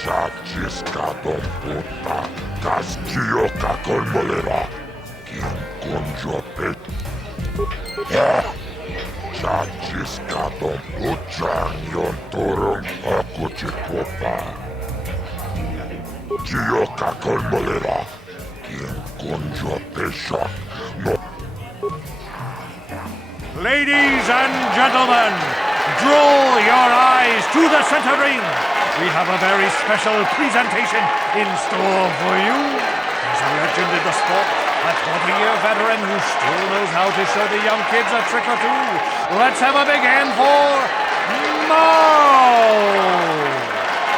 Chachiscadon puta, casquillo cacolmolera, quien conjo pet. Chachiscadon puchang yon torong aku chipopa. Quillo cacolmolera, quien conjo pesha, no. Ladies and gentlemen, draw your eyes to the center ring. We have a very special presentation in store for you. There's a legend in the sport, a 20-year veteran who still knows how to show the young kids a trick or two. Let's have a big hand for Mo!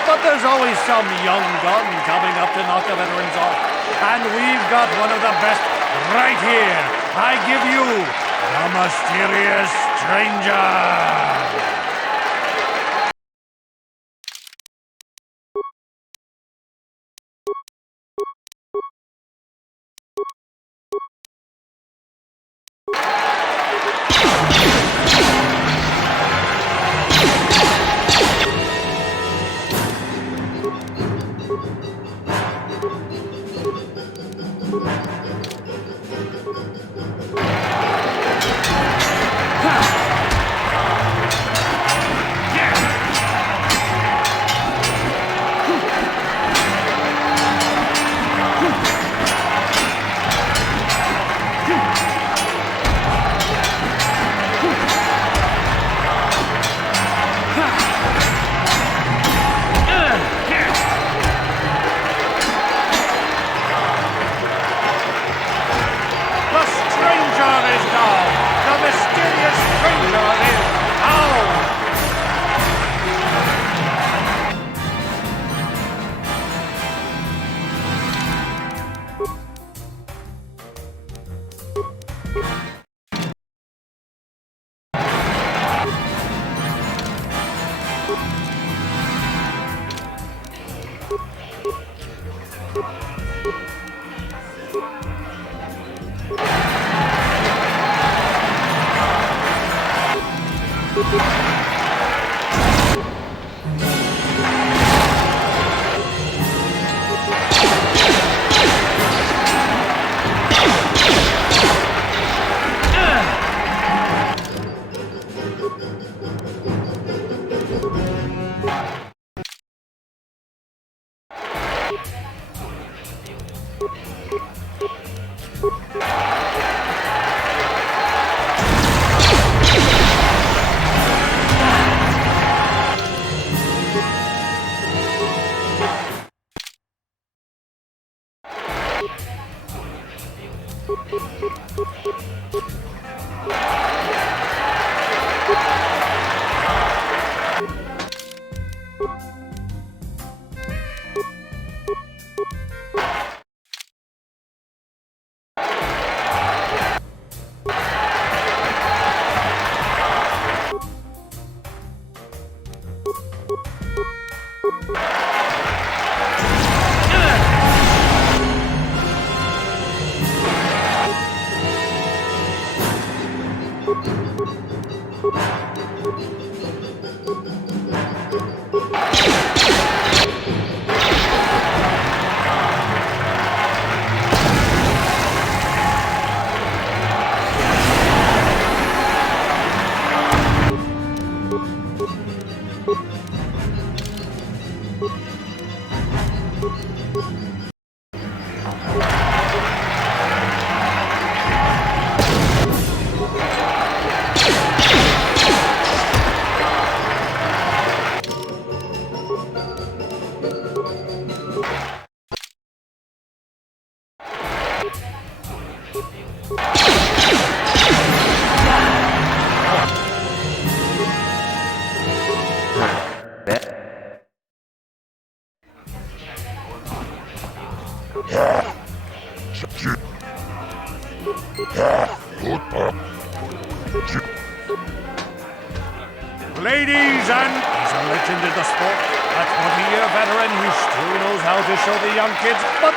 But there's always some young gun coming up to knock the veterans off. And we've got one of the best right here. I give you the mysterious stranger. Ladies and he's a legend in the sport, a 20-year veteran who still knows how to show the young kids, but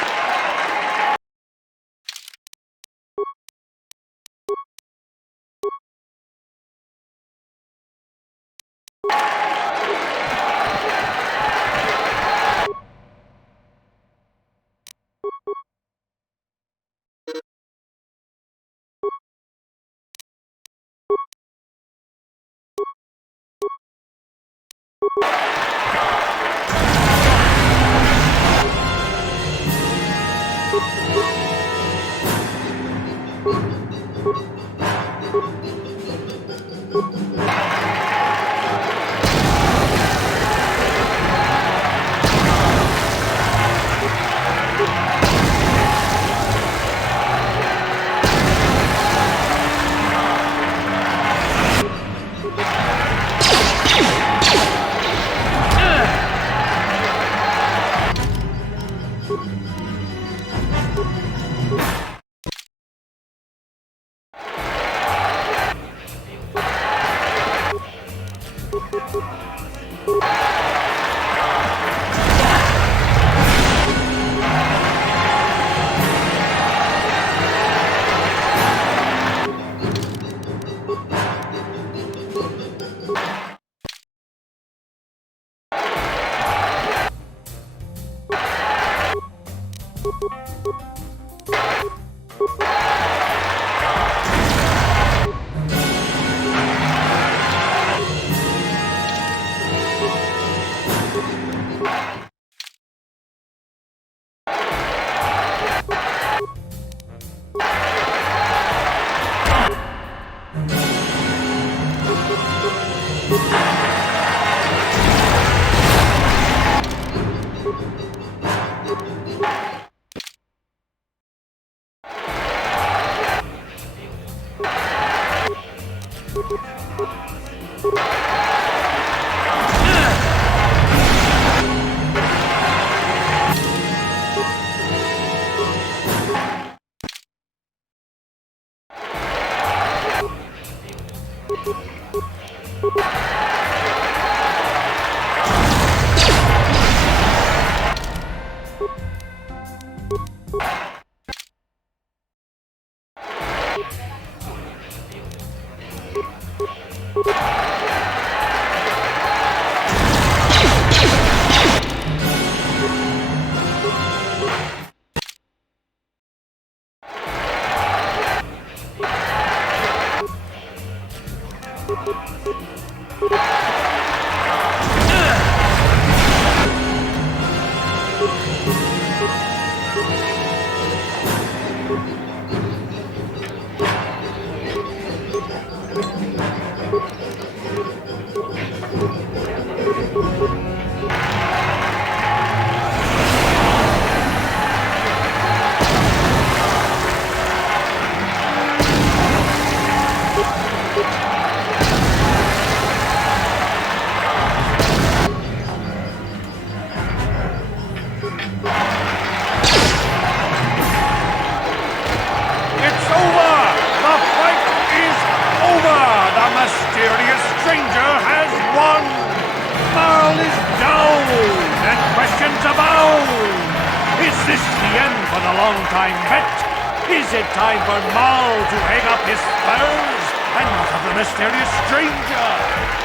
Is it time for Maul to hang up his spurs and not of the mysterious stranger?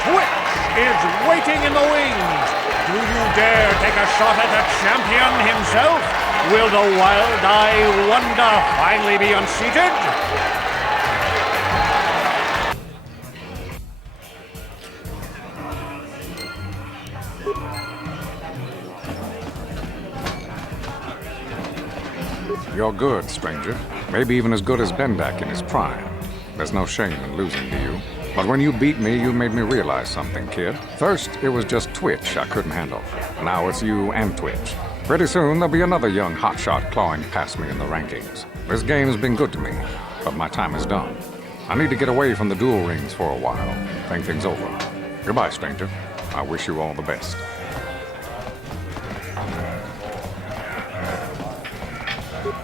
Twitch is waiting in the wings. Do you dare take a shot at the champion himself? Will the wild-eye wonder finally be unseated? You're good, stranger. Maybe even as good as Bendak in his prime. There's no shame in losing to you. But when you beat me, you made me realize something, kid. First, it was just Twitch I couldn't handle. Now it's you and Twitch. Pretty soon, there'll be another young hotshot clawing past me in the rankings. This game's been good to me, but my time is done. I need to get away from the duel rings for a while. Think things over. Goodbye, stranger. I wish you all the best.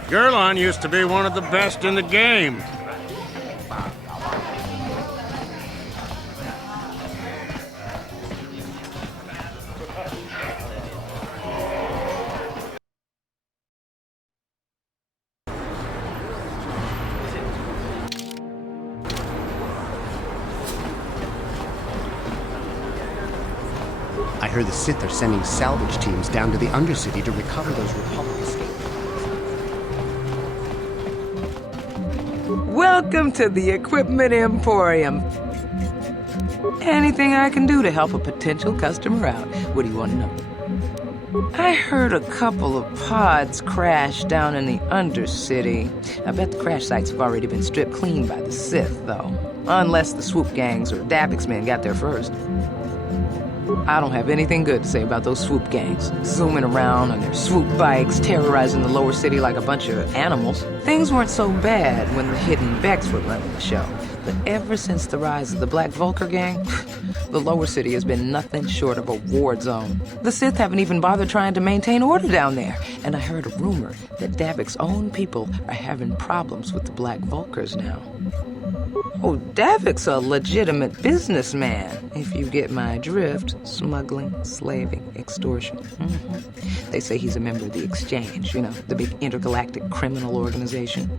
Gerlon used to be one of the best in the game. I heard the Sith are sending salvage teams down to the Undercity to recover those Republic escapes. Welcome to the Equipment Emporium. Anything I can do to help a potential customer out. What do you want to know? I heard a couple of pods crash down in the Undercity. I bet the crash sites have already been stripped clean by the Sith, though. Unless the swoop gangs or Davix men got there first. I don't have anything good to say about those swoop gangs. Zooming around on their swoop bikes, terrorizing the lower city like a bunch of animals. Things weren't so bad when the hidden Becks were running the show. But ever since the rise of the Black Vulcar gang, the lower city has been nothing short of a war zone. The Sith haven't even bothered trying to maintain order down there. And I heard a rumor that Davix's own people are having problems with the Black Vulcars now. Oh, Davix's a legitimate businessman, if you get my drift. Smuggling, slaving, extortion. They say he's a member of the Exchange, you know, the big intergalactic criminal organization.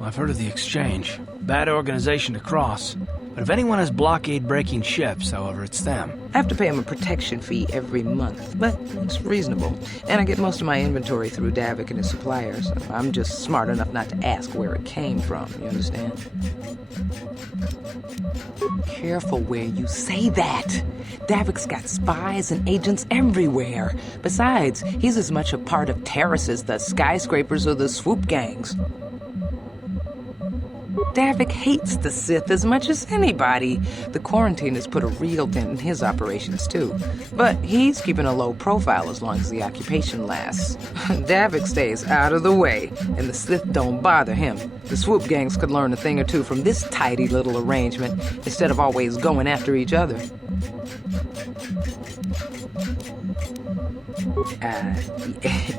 I've heard of the Exchange. Bad organization to cross. But if anyone has blockade-breaking ships, however, it's them. I have to pay him a protection fee every month, but it's reasonable. And I get most of my inventory through Davik and his suppliers. I'm just smart enough not to ask where it came from, you understand? Careful where you say that. Davik's got spies and agents everywhere. Besides, he's as much a part of Taris as the skyscrapers or the swoop gangs. Davik hates the Sith as much as anybody. The quarantine has put a real dent in his operations, too. But he's keeping a low profile as long as the occupation lasts. Davik stays out of the way, and the Sith don't bother him. The swoop gangs could learn a thing or two from this tidy little arrangement, instead of always going after each other.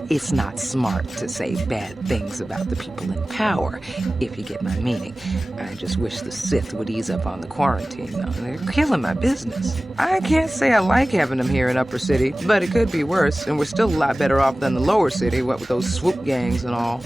It's not smart to say bad things about the people in power, if you get my meaning. I just wish the Sith would ease up on the quarantine, though. They're killing my business. I can't say I like having them here in Upper City, but it could be worse, and we're still a lot better off than the Lower City, what with those swoop gangs and all.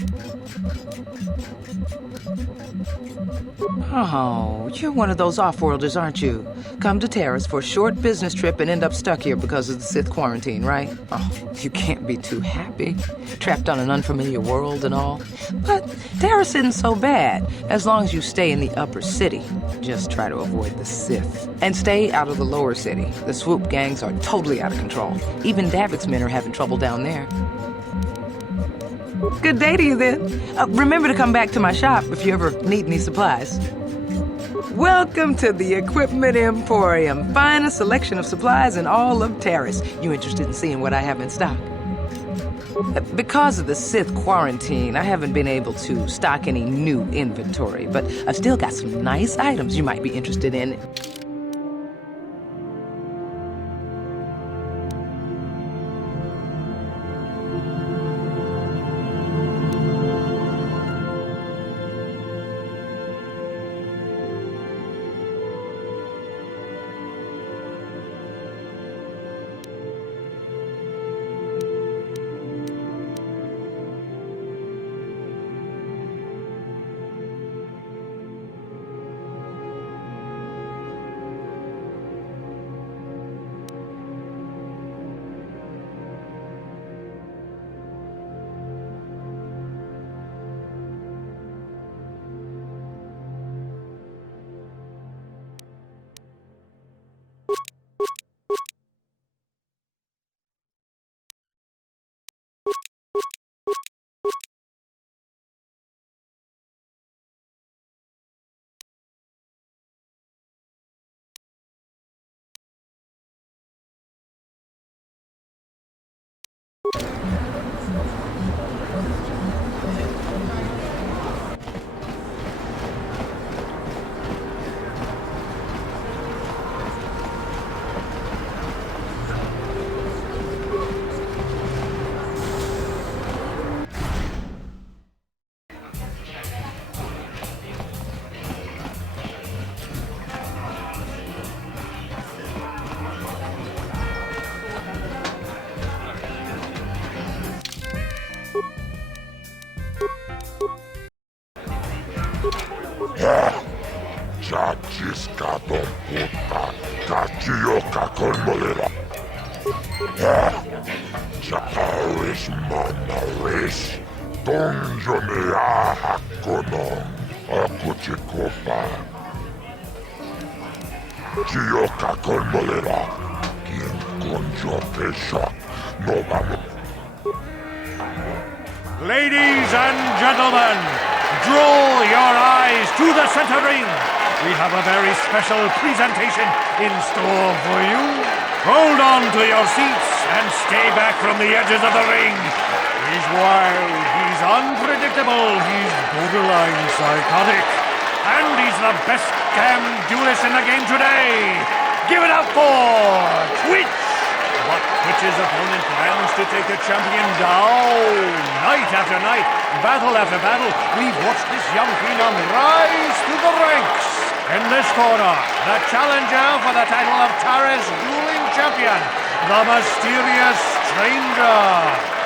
Oh, you're one of those off-worlders, aren't you? Come to Taris for a short business trip and end up stuck here because of the Sith quarantine, right? Oh, you can't be too happy. Trapped on an unfamiliar world and all. But Taris isn't so bad, as long as you stay in the Upper City. Just try to avoid the Sith. And stay out of the Lower City. The swoop gangs are totally out of control. Even Davik's men are having trouble down there. Good day to you, then. Remember to come back to my shop if you ever need any supplies. Welcome to the Equipment Emporium. Finest selection of supplies in all of Taris. You interested in seeing what I have in stock? Because of the Sith quarantine, I haven't been able to stock any new inventory, but I've still got some nice items you might be interested in. Chachiskaton puta, kachioka kolmolera. Taris manaris, donjonea hakonon, akuchikopa. Kiyoka Kolmolera. Quien conjo pesha. No vamos. Ladies and gentlemen, draw your eyes to the center ring. We have a very special presentation in store for you. Hold on to your seats and stay back from the edges of the ring. He's wild, he's unpredictable, he's borderline psychotic. And he's the best damn duelist in the game today. Give it up for Twitch! But Twitch's opponent plans to take the champion down. Night after night, battle after battle, we've watched this young phenom rise through the ranks. In this corner, the challenger for the title of Taris dueling champion, the mysterious stranger.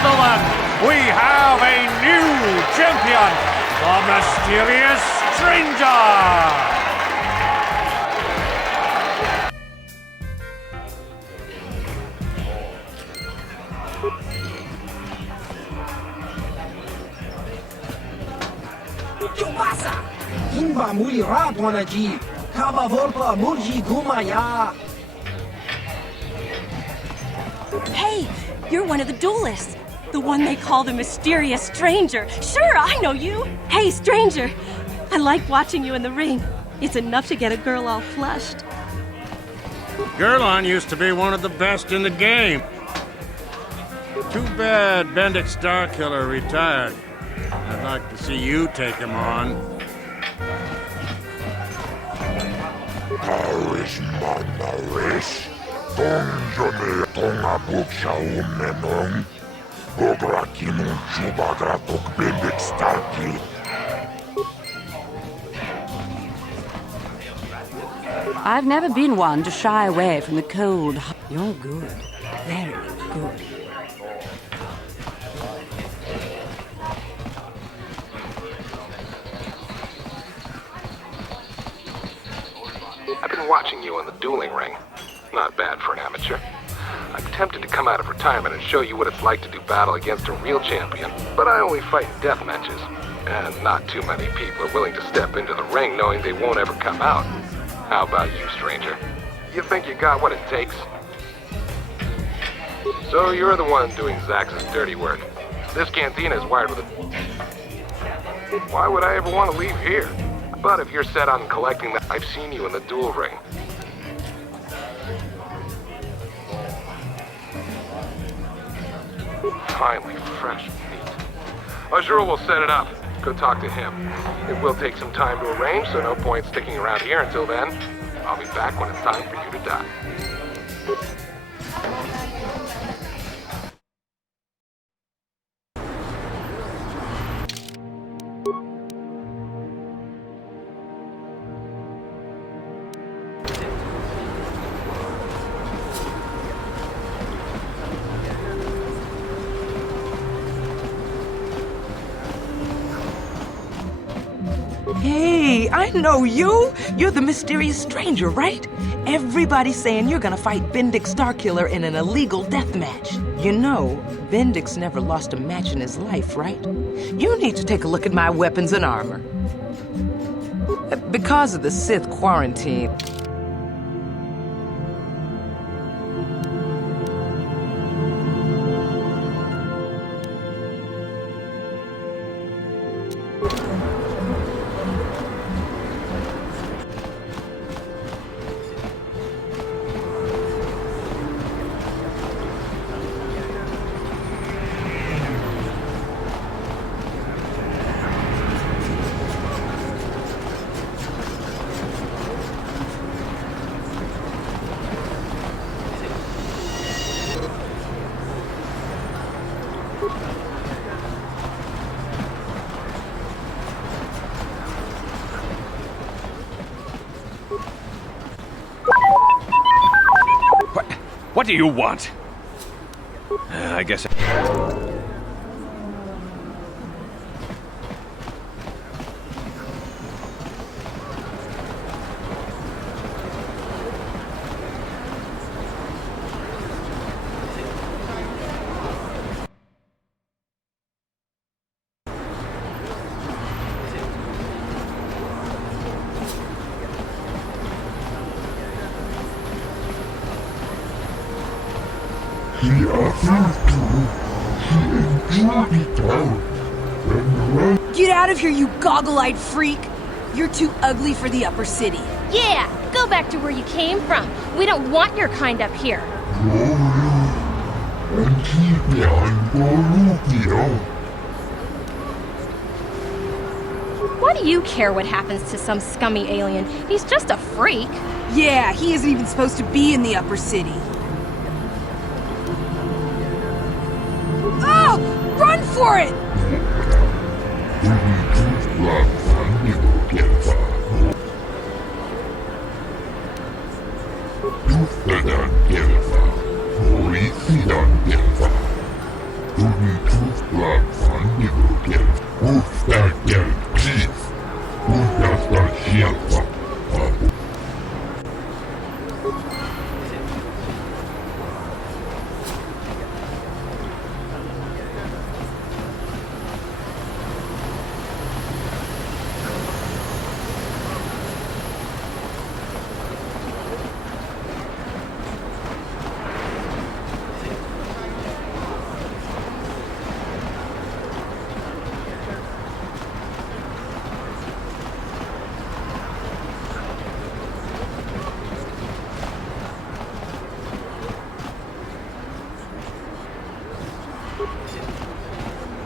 gentlemen, we have a new champion, the Mysterious Stranger! Himba muli radwanaji, kava volpa murji gumaya. Hey, you're one of the duelists. The one they call the Mysterious Stranger. Sure, I know you. Hey, stranger. I like watching you in the ring. It's enough to get a girl all flushed. Gerlon used to be one of the best in the game. Too bad Bendix Starkiller retired. I'd like to see you take him on. Taris manaris, donjone tonga buksha umenong, bogra kinun jubagra tok Bendix Starkil. I've never been one to shy away from the cold. You're good. Very good. I've been watching you in the dueling ring. Not bad for an amateur. I'm tempted to come out of retirement and show you what it's like to do battle against a real champion, but I only fight in death matches. And not too many people are willing to step into the ring knowing they won't ever come out. How about you, stranger? You think you got what it takes? So you're the one doing Zax's dirty work. This cantina is wired with a... Why would I ever want to leave here? But if you're set on collecting that, I've seen you in the duel ring. Finally, fresh meat. Azure will set it up. Go talk to him. It will take some time to arrange, so no point sticking around here until then. I'll be back when it's time for you to die. Hey, I know you! You're the Mysterious Stranger, right? Everybody's saying you're gonna fight Bendix Starkiller in an illegal death match. You know, Bendix never lost a match in his life, right? You need to take a look at my weapons and armor. Because of the Sith quarantine... What do you want? I guess... Get out of here, you goggle-eyed freak! You're too ugly for the upper city. Yeah, go back to where you came from. We don't want your kind up here. Why do you care what happens to some scummy alien? He's just a freak. Yeah, he isn't even supposed to be in the upper city. Oh! Run for it!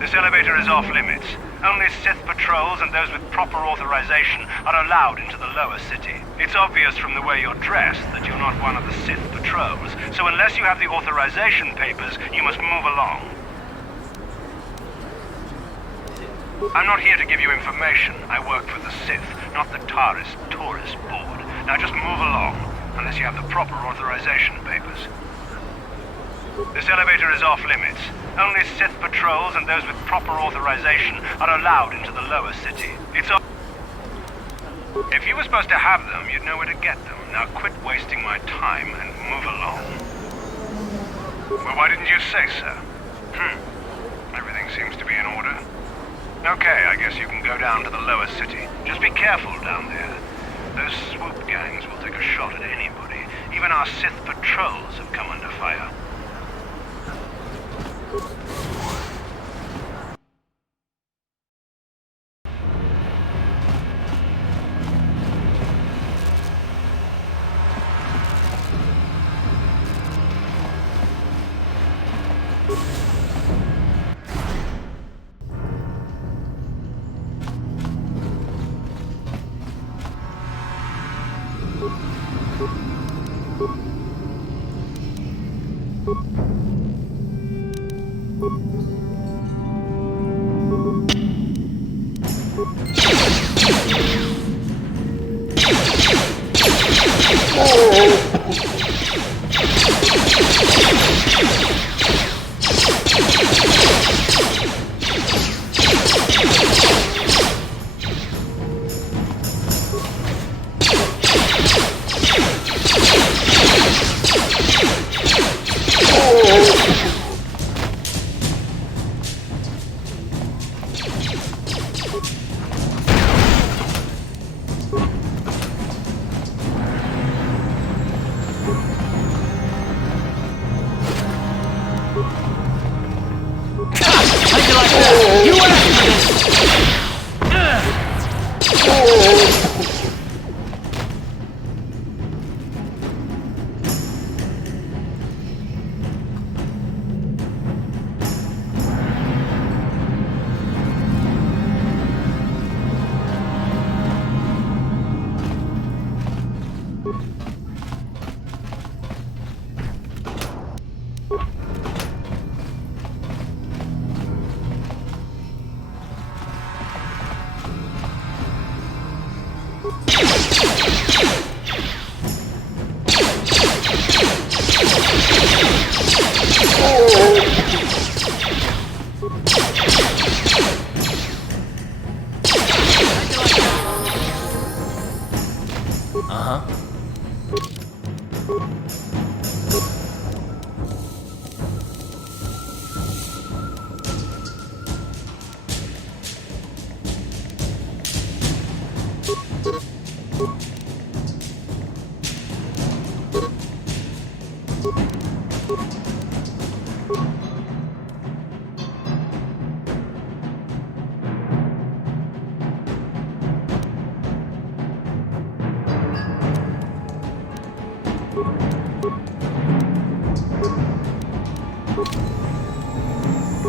This elevator is off limits. Only Sith patrols and those with proper authorization are allowed into the lower city. It's obvious from the way you're dressed that you're not one of the Sith patrols, so unless you have the authorization papers, you must move along. I'm not here to give you information. I work for the Sith, not the Taris tourist board. Now just move along, unless you have the proper authorization papers. This elevator is off limits. Only Sith patrols and those with proper authorization are allowed into the lower city. If you were supposed to have them, you'd know where to get them. Now quit wasting my time and move along. Well, why didn't you say so? Everything seems to be in order. Okay, I guess you can go down to the lower city. Just be careful down there. Those swoop gangs will take a shot at anybody. Even our Sith patrols have come under fire.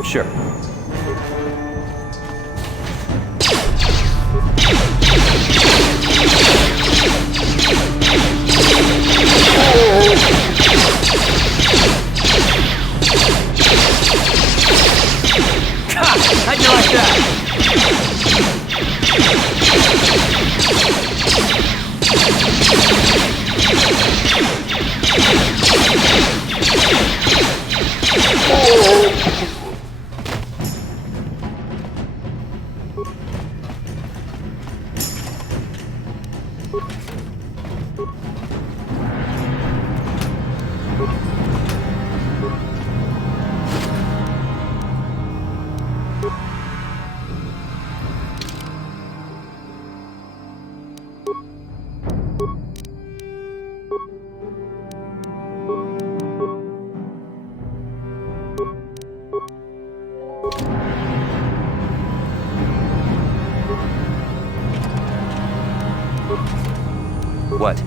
Sure. How'd you like that? What?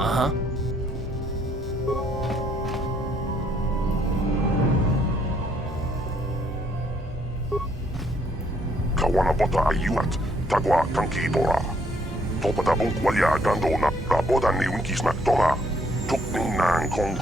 Uh-huh. Kawanapota ayuat, tagwa kankibora. Topata bunkwalia agandona, raboda ni unkisnak tona. Tukning nang kong.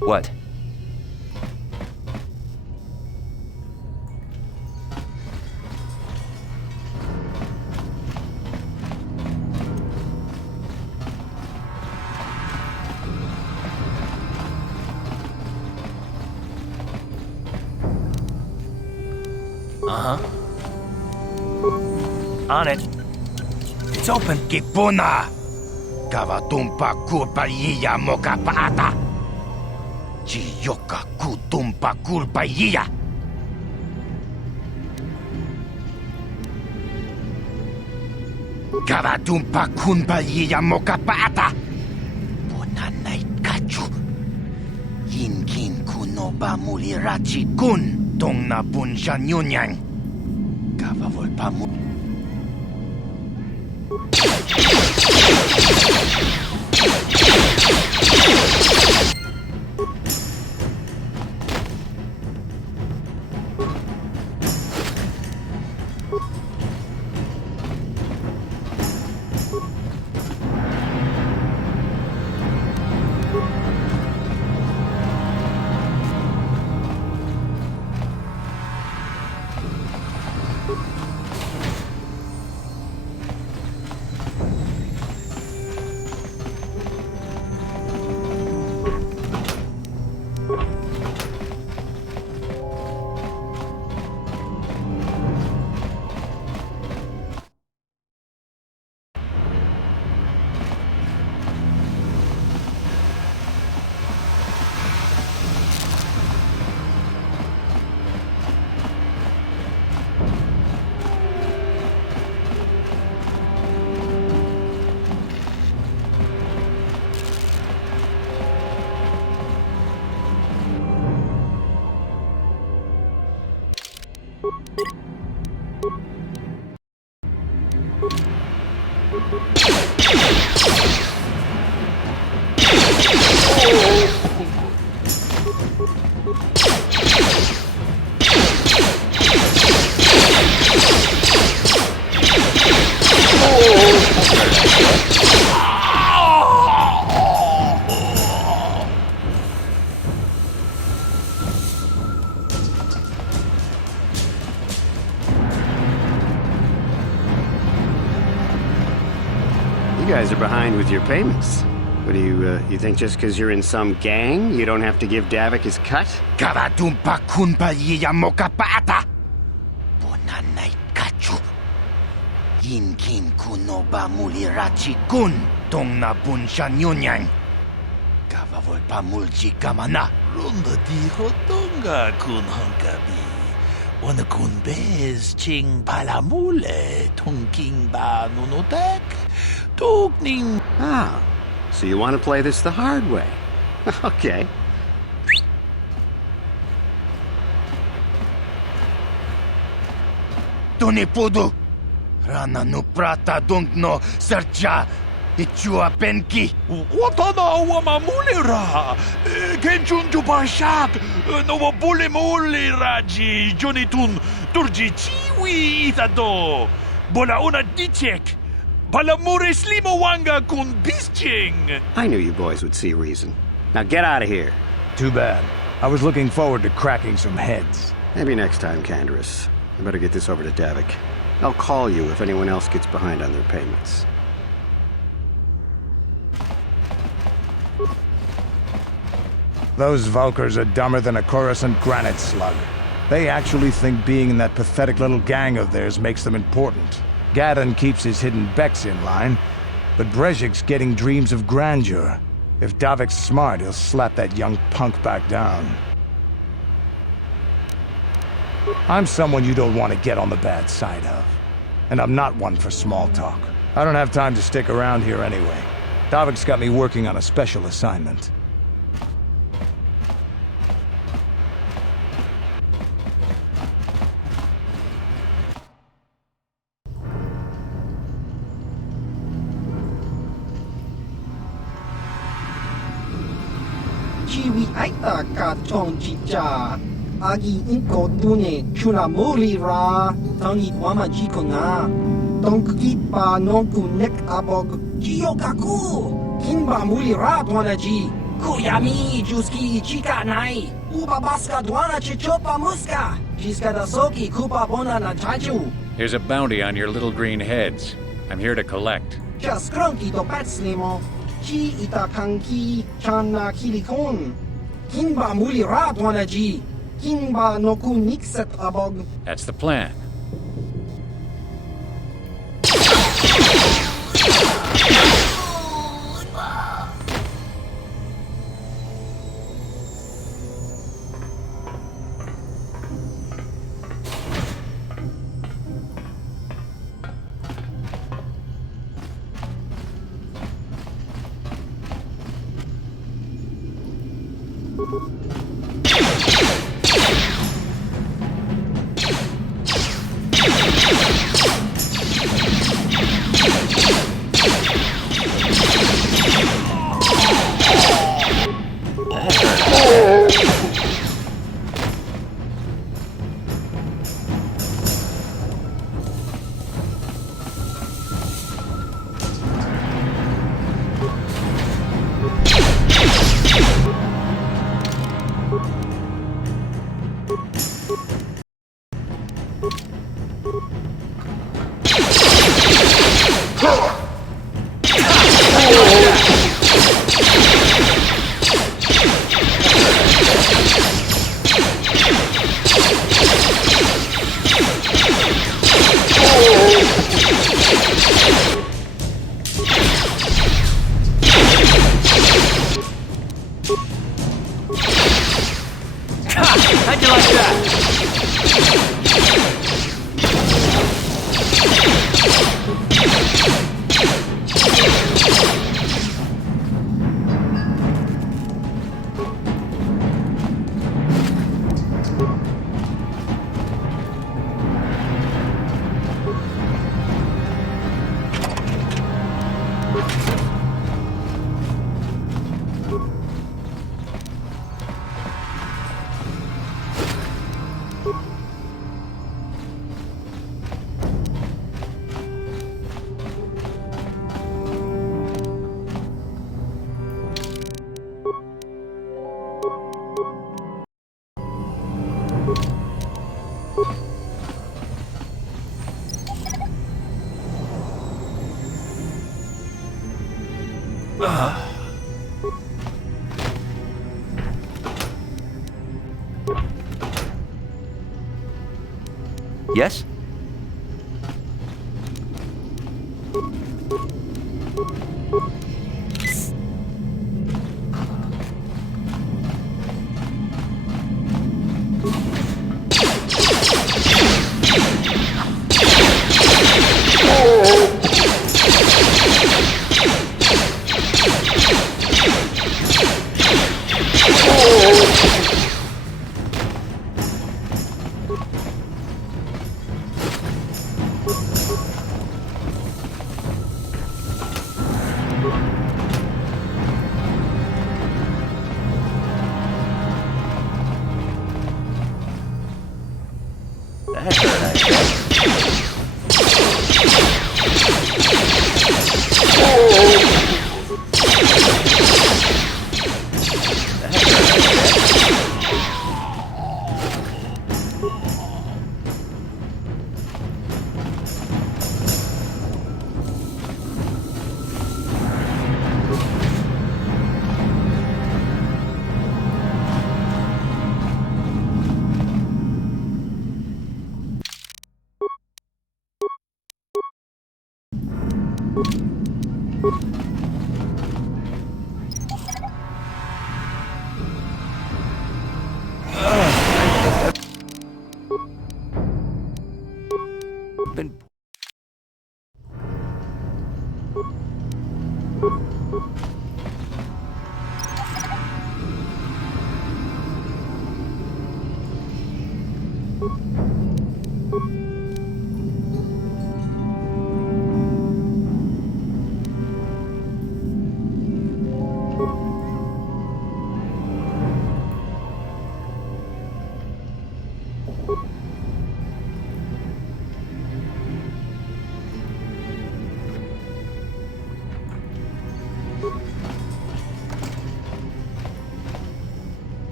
What? Uh-huh. On it. It's open. Kipuna! Kavatumpa kulpalliya moka paata! Chiyoka kutumpa kulpalliya! Kavatumpa kunpalliya moka paata! Bonanay kachu! Yinkin kunoba mulirachi kun! Tong na bunshan yunyang! Kavavolpa mu... You guys are behind with your payments. What do you think just because you're in some gang, you don't have to give Davik his cut? Kavatumpa kunpa yiya mokapaata! Bonanay kachu! Yinkin kunoba mulirachi kun tong na bunshan yunyan! Kavavolpa mulji kamana! Runda dijo tonga kun honkabi. Wana kun bez ching palamule tongking ba nunotek. Tugning. Ah, so you want to play this the hard way? Okay. Tunipudu! Rana no prata dungno sercha ichua benki! Watana wamamulira! Kenchunju bashak! No bulimuli raji jonitun turji chiwi itado! Bola una dichek! Palamure slimawanga kun bisching! I knew you boys would see reason. Now get out of here. Too bad. I was looking forward to cracking some heads. Maybe next time, Candaris. I better get this over to Davik. I'll call you if anyone else gets behind on their payments. Those Vulkars are dumber than a Coruscant granite slug. They actually think being in that pathetic little gang of theirs makes them important. Gadon keeps his hidden Becks in line, but Brezhik's getting dreams of grandeur. If Davik's smart, he'll slap that young punk back down. I'm someone you don't want to get on the bad side of. And I'm not one for small talk. I don't have time to stick around here anyway. Davik's got me working on a special assignment. Chiwi aita ka chong chicha. Agi inko tune chuna muri ra. Tangi wama jiko na. Donki pa nonku nek abog. Jiyokaku. Kinba muri ra dwana ji. Kuyami juski chika nai. Uba baska dwana chichopa muska. Jiska da soki kupa bona na chaju. Here's a bounty on your little green heads. I'm here to collect. Just cronky to patslimo. Chi itakanki chana kilikon. Kinba muli ra dwana ji. Kinba noku nikset abog. That's the plan. Yes?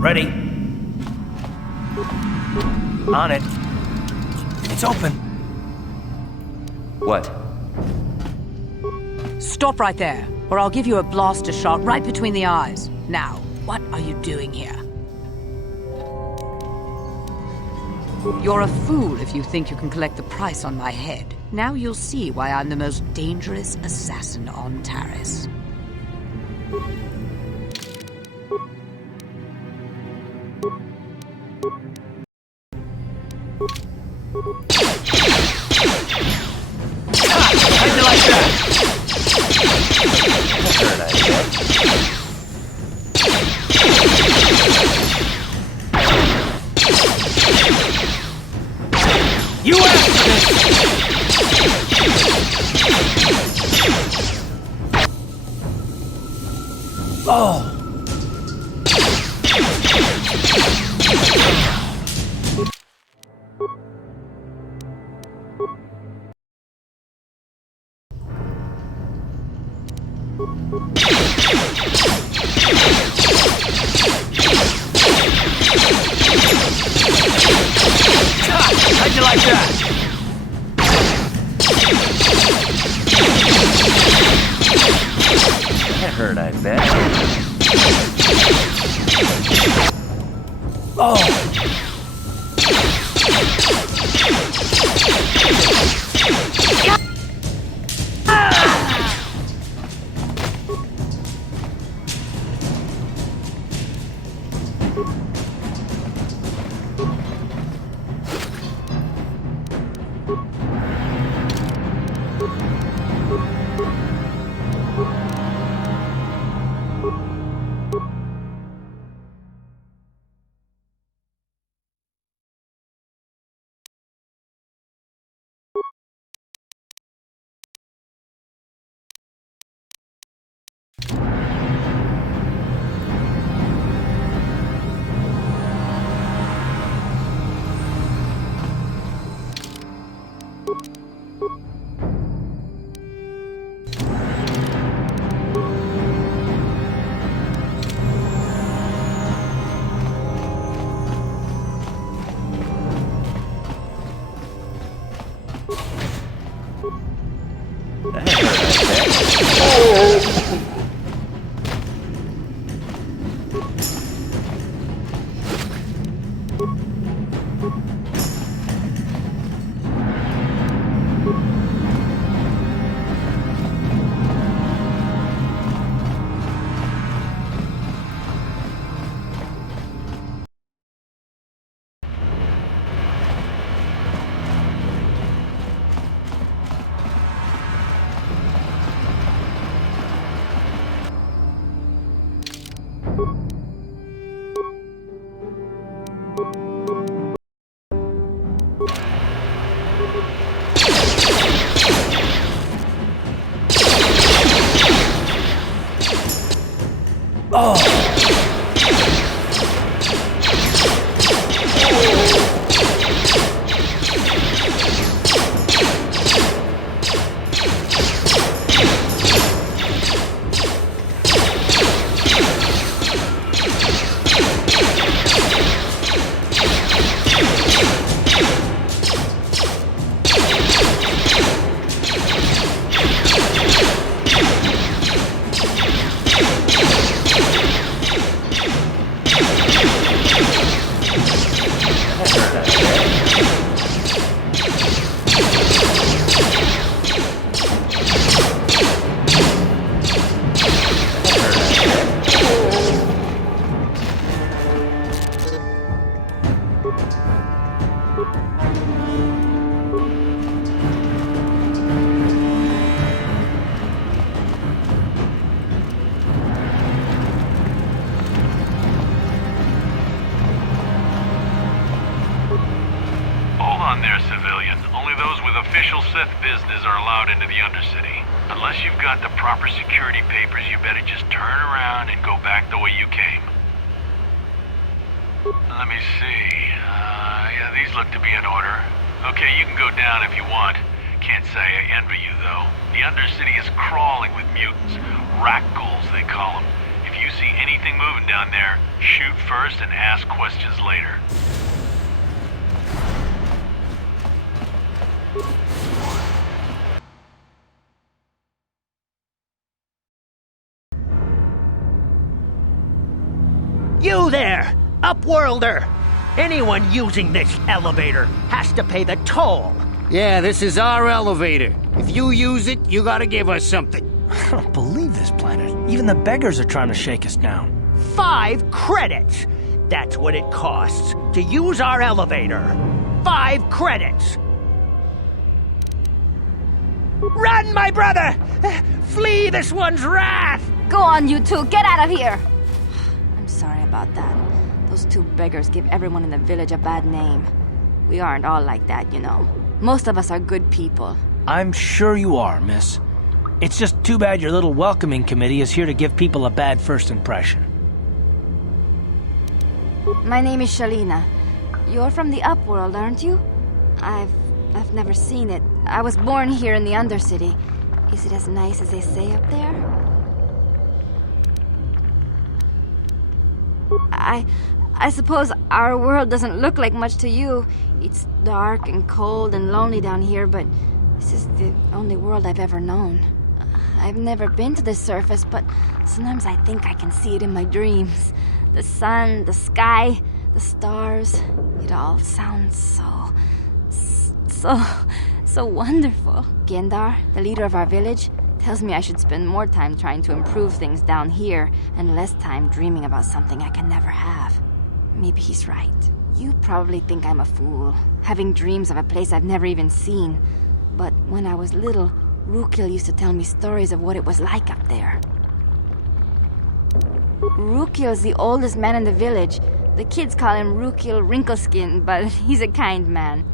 Ready. On it. It's open. What? Stop right there, or I'll give you a blaster shot right between the eyes. Now, what are you doing here? You're a fool if you think you can collect the price on my head. Now you'll see why I'm the most dangerous assassin on Taris. How'd you like that? Oh! How'd you like that? That hurt, I bet. Oh! business are allowed into the Undercity. Unless you've got the proper security papers, you better just turn around and go back the way you came. Let me see. Yeah, these look to be in order. Okay, you can go down if you want. Can't say I envy you, though. The Undercity is crawling with mutants. Rat ghouls, they call them. If you see anything moving down there, shoot first and ask questions later. You there, Upworlder! Anyone using this elevator has to pay the toll. Yeah, this is our elevator. If you use it, you gotta give us something. I don't believe this planet. Even the beggars are trying to shake us down. 5 credits! That's what it costs to use our elevator. 5 credits! Run, my brother! Flee this one's wrath! Go on, you two. Get out of here! I'm sorry about that. Those 2 beggars give everyone in the village a bad name. We aren't all like that, you know. Most of us are good people. I'm sure you are, miss. It's just too bad your little welcoming committee is here to give people a bad first impression. My name is Shalina. You're from the Upworld, aren't you? I've never seen it. I was born here in the Undercity. Is it as nice as they say up there? I suppose our world doesn't look like much to you. It's dark and cold and lonely down here, but this is the only world I've ever known. I've never been to the surface, but sometimes I think I can see it in my dreams. The sun, the sky, the stars. It all sounds so wonderful. Gendar, the leader of our village, tells me I should spend more time trying to improve things down here and less time dreaming about something I can never have. Maybe he's right. You probably think I'm a fool, having dreams of a place I've never even seen. But when I was little, Rukil used to tell me stories of what it was like up there. Rukil's the oldest man in the village. The kids call him Rukil Wrinkleskin, but he's a kind man.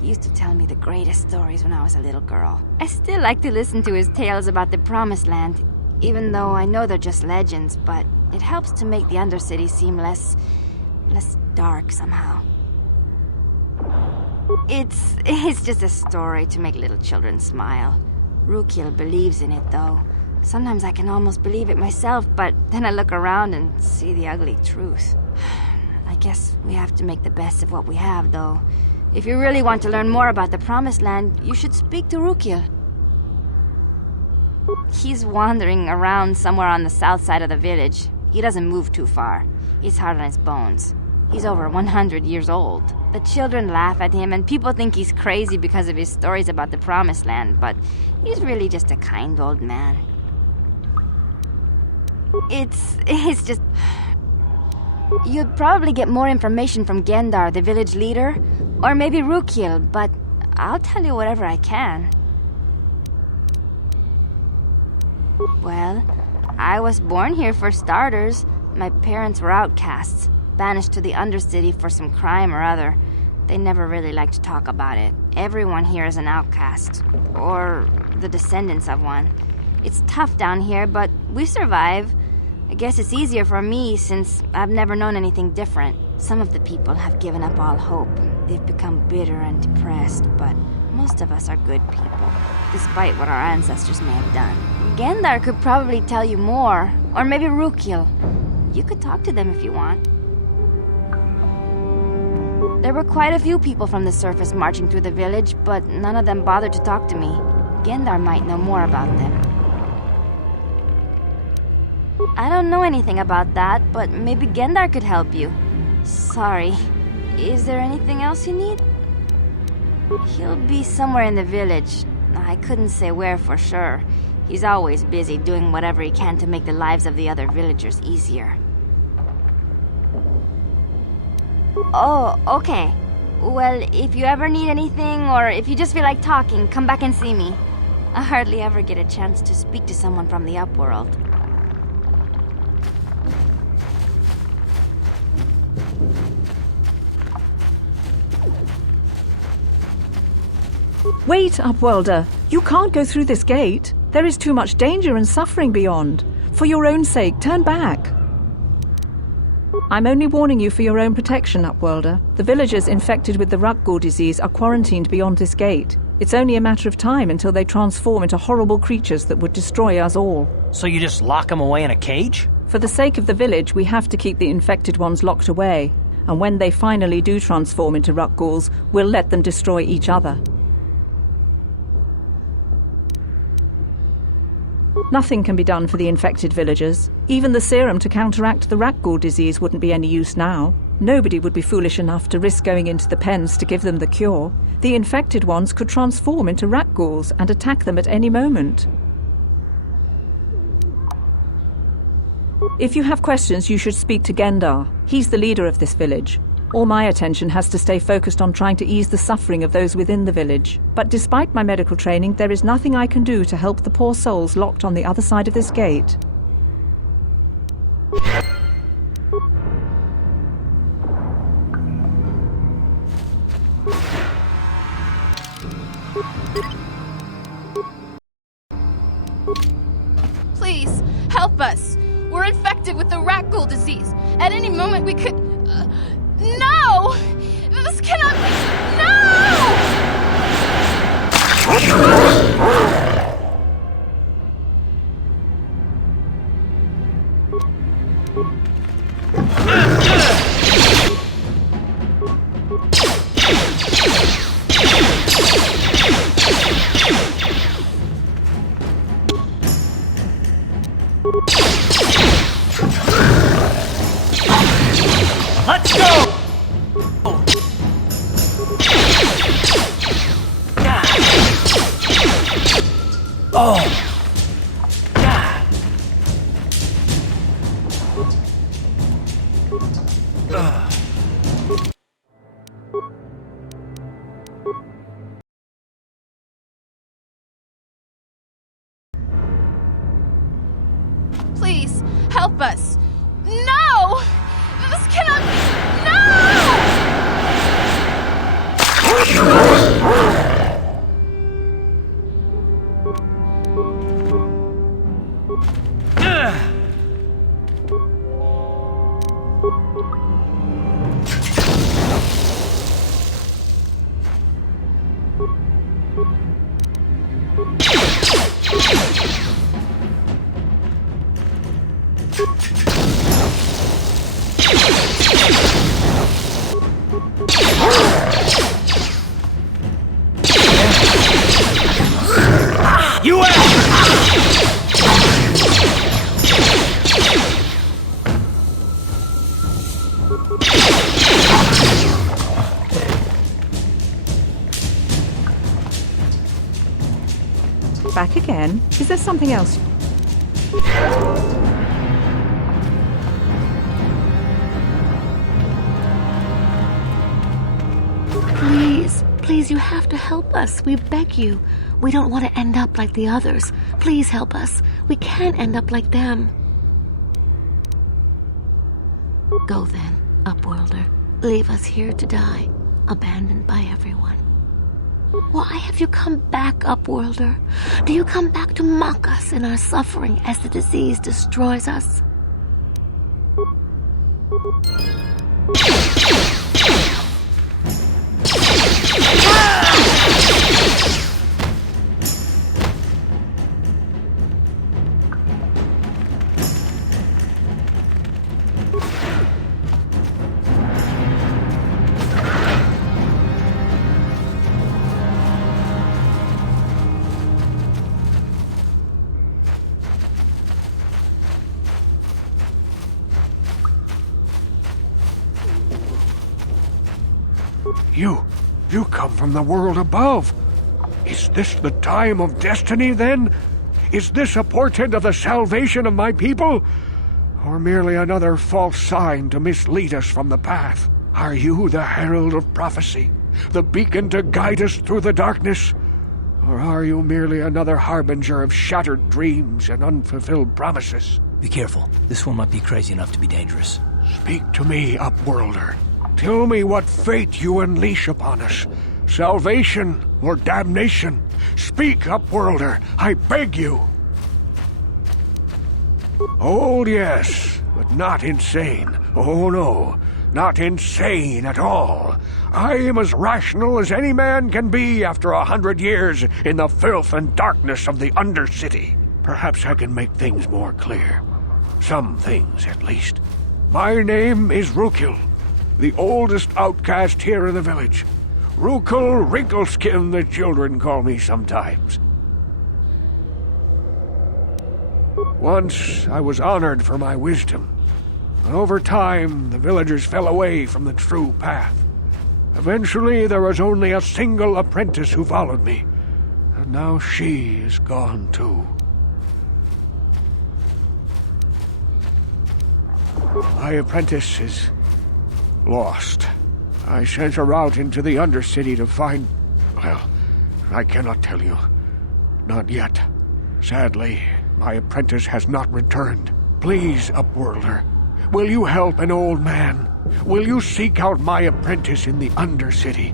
He used to tell me the greatest stories when I was a little girl. I still like to listen to his tales about the Promised Land, even though I know they're just legends, but it helps to make the Undercity seem less dark somehow. It's just a story to make little children smile. Rukil believes in it, though. Sometimes I can almost believe it myself, but then I look around and see the ugly truth. I guess we have to make the best of what we have, though. If you really want to learn more about the Promised Land, you should speak to Rukil. He's wandering around somewhere on the south side of the village. He doesn't move too far. He's hard on his bones. He's over 100 years old. The children laugh at him, and people think he's crazy because of his stories about the Promised Land, but he's really just a kind old man. It's just... You'd probably get more information from Gendar, the village leader, or maybe Rukil, but I'll tell you whatever I can. Well, I was born here for starters. My parents were outcasts, banished to the Undercity for some crime or other. They never really liked to talk about it. Everyone here is an outcast, or the descendants of one. It's tough down here, but we survive. I guess it's easier for me since I've never known anything different. Some of the people have given up all hope. They've become bitter and depressed, but most of us are good people, despite what our ancestors may have done. Gendar could probably tell you more, or maybe Rukil. You could talk to them if you want. There were quite a few people from the surface marching through the village, but none of them bothered to talk to me. Gendar might know more about them. I don't know anything about that, but maybe Gendar could help you. Sorry. Is there anything else you need? He'll be somewhere in the village. I couldn't say where for sure. He's always busy doing whatever he can to make the lives of the other villagers easier. Oh, okay. Well, if you ever need anything, or if you just feel like talking, come back and see me. I hardly ever get a chance to speak to someone from the Upworld. Wait, Upworlder. You can't go through this gate. There is too much danger and suffering beyond. For your own sake, turn back. I'm only warning you for your own protection, Upworlder. The villagers infected with the Rukgul disease are quarantined beyond this gate. It's only a matter of time until they transform into horrible creatures that would destroy us all. So you just lock them away in a cage? For the sake of the village, we have to keep the infected ones locked away. And when they finally do transform into Rukguls, we'll let them destroy each other. Nothing can be done for the infected villagers. Even the serum to counteract the Rukgul disease wouldn't be any use now. Nobody would be foolish enough to risk going into the pens to give them the cure. The infected ones could transform into Rukguls and attack them at any moment. If you have questions, you should speak to Gendar. He's the leader of this village. All my attention has to stay focused on trying to ease the suffering of those within the village. But despite my medical training, there is nothing I can do to help the poor souls locked on the other side of this gate. infected with the rat ghoul disease. At any moment we could... no! This cannot be... No! Let's go! Oh! Please, help us. No! This cannot be... No! You Back again? Is there something else? Please, please, you have to help us. We beg you. We don't want to end up like the others. Please help us. We can't end up like them. Go then, Upworlder. Leave us here to die, abandoned by everyone. Why have you come back, Upworlder? Do you come back to mock us in our suffering as the disease destroys us? You come from the world above. Is this the time of destiny, then? Is this a portent of the salvation of my people? Or merely another false sign to mislead us from the path? Are you the herald of prophecy, the beacon to guide us through the darkness? Or are you merely another harbinger of shattered dreams and unfulfilled promises? Be careful. This one might be crazy enough to be dangerous. Speak to me, Upworlder. Tell me what fate you unleash upon us. Salvation or damnation? Speak, Upworlder, I beg you. Oh, yes, but not insane. Oh, no, not insane at all. I am as rational as any man can be after 100 years in the filth and darkness of the Undercity. Perhaps I can make things more clear. Some things, at least. My name is Rukil, the oldest outcast here in the village. Rukil Wrinkleskin, the children call me sometimes. Once I was honored for my wisdom, but over time the villagers fell away from the true path. Eventually there was only a single apprentice who followed me, and now she is gone too. My apprentice is lost. I sent her out into the Undercity to find... well, I cannot tell you. Not yet. Sadly, my apprentice has not returned. Please, Upworlder, will you help an old man? Will you seek out my apprentice in the Undercity?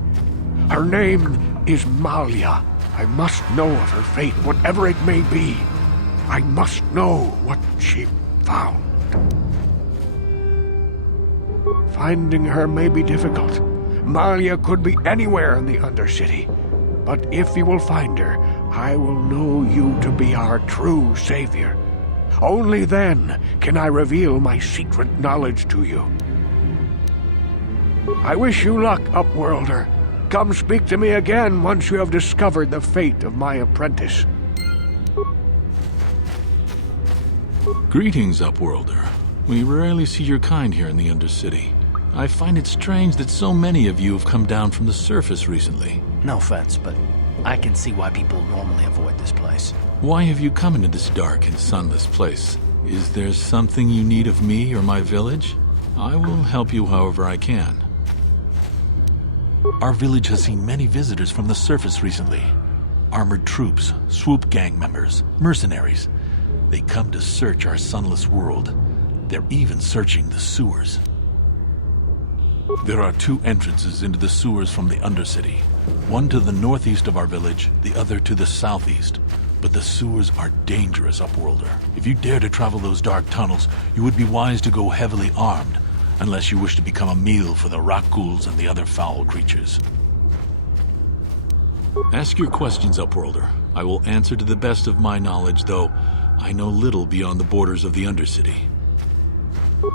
Her name is Malia. I must know of her fate, whatever it may be. I must know what she found. Finding her may be difficult. Malia could be anywhere in the Undercity. But if you will find her, I will know you to be our true savior. Only then can I reveal my secret knowledge to you. I wish you luck, Upworlder. Come speak to me again once you have discovered the fate of my apprentice. Greetings, Upworlder. We rarely see your kind here in the Undercity. I find it strange that so many of you have come down from the surface recently. No offense, but I can see why people normally avoid this place. Why have you come into this dark and sunless place? Is there something you need of me or my village? I will help you however I can. Our village has seen many visitors from the surface recently. Armored troops, swoop gang members, mercenaries. They come to search our sunless world. They're even searching the sewers. There are 2 entrances into the sewers from the Undercity. One to the northeast of our village, the other to the southeast. But the sewers are dangerous, Upworlder. If you dare to travel those dark tunnels, you would be wise to go heavily armed, unless you wish to become a meal for the rock ghouls and the other foul creatures. Ask your questions, Upworlder. I will answer to the best of my knowledge, though I know little beyond the borders of the Undercity.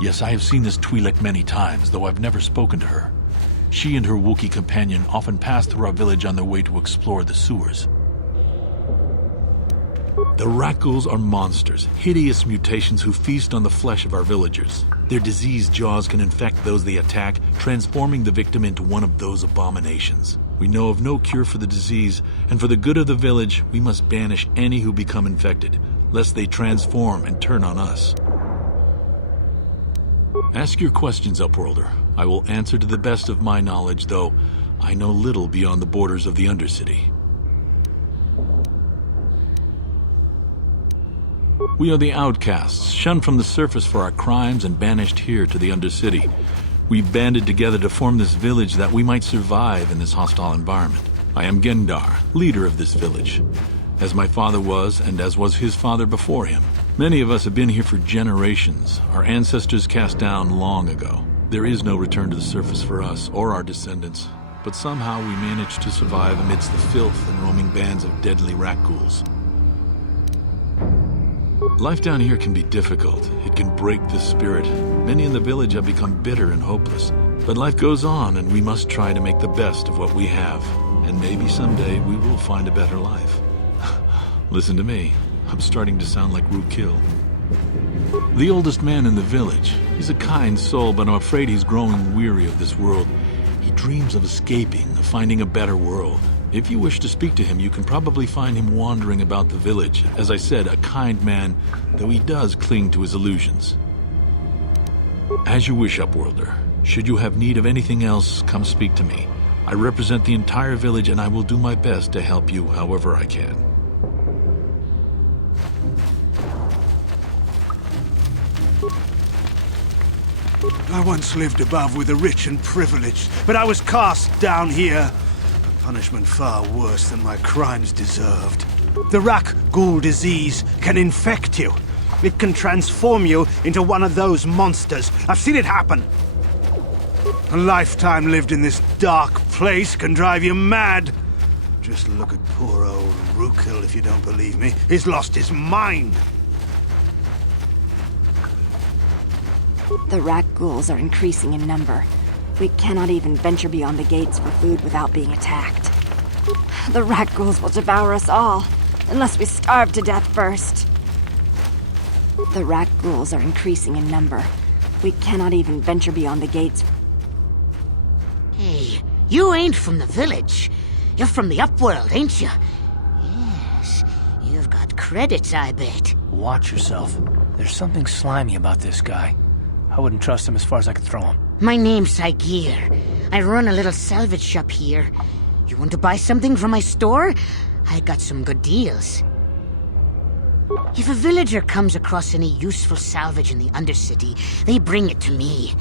Yes, I have seen this Twi'lek many times, though I've never spoken to her. She and her Wookiee companion often pass through our village on their way to explore the sewers. The Rakghouls are monsters, hideous mutations who feast on the flesh of our villagers. Their diseased jaws can infect those they attack, transforming the victim into one of those abominations. We know of no cure for the disease, and for the good of the village, we must banish any who become infected, lest they transform and turn on us. Ask your questions, Upworlder. I will answer to the best of my knowledge, though I know little beyond the borders of the Undercity. We are the outcasts, shunned from the surface for our crimes and banished here to the Undercity. We banded together to form this village that we might survive in this hostile environment. I am Gendar, leader of this village, as my father was and as was his father before him. Many of us have been here for generations, our ancestors cast down long ago. There is no return to the surface for us or our descendants, but somehow we managed to survive amidst the filth and roaming bands of deadly rat ghouls. Life down here can be difficult. It can break the spirit. Many in the village have become bitter and hopeless. But life goes on, and we must try to make the best of what we have. And maybe someday we will find a better life. Listen to me. I'm starting to sound like Rookil. The oldest man in the village. He's a kind soul, but I'm afraid he's growing weary of this world. He dreams of escaping, of finding a better world. If you wish to speak to him, you can probably find him wandering about the village. As I said, a kind man, though he does cling to his illusions. As you wish, Upworlder. Should you have need of anything else, come speak to me. I represent the entire village, and I will do my best to help you however I can. I once lived above with the rich and privileged, but I was cast down here. A punishment far worse than my crimes deserved. The Rak Ghoul disease can infect you. It can transform you into one of those monsters. I've seen it happen. A lifetime lived in this dark place can drive you mad. Just look at poor old Rookil if you don't believe me. He's lost his mind. The rat ghouls are increasing in number. We cannot even venture beyond the gates for food without being attacked. The rat ghouls will devour us all, unless we starve to death first. The rat ghouls are increasing in number. We cannot even venture beyond the gates. Hey, you ain't from the village. You're from the Upworld, ain't you? Yes, you've got credits, I bet. Watch yourself. There's something slimy about this guy. I wouldn't trust him as far as I could throw him. My name's Saigir. I run a little salvage shop here. You want to buy something from my store? I got some good deals. If a villager comes across any useful salvage in the Undercity, they bring it to me.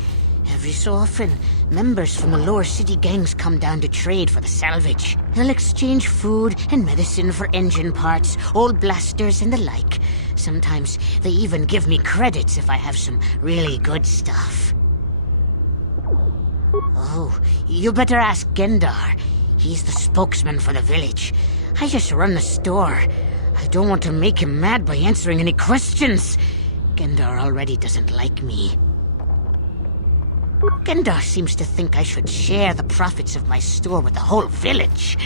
Every so often, members from the lower city gangs come down to trade for the salvage. They'll exchange food and medicine for engine parts, old blasters and the like. Sometimes they even give me credits if I have some really good stuff. Oh, you better ask Gendar. He's the spokesman for the village. I just run the store. I don't want to make him mad by answering any questions. Gendar already doesn't like me. Gendar seems to think I should share the profits of my store with the whole village.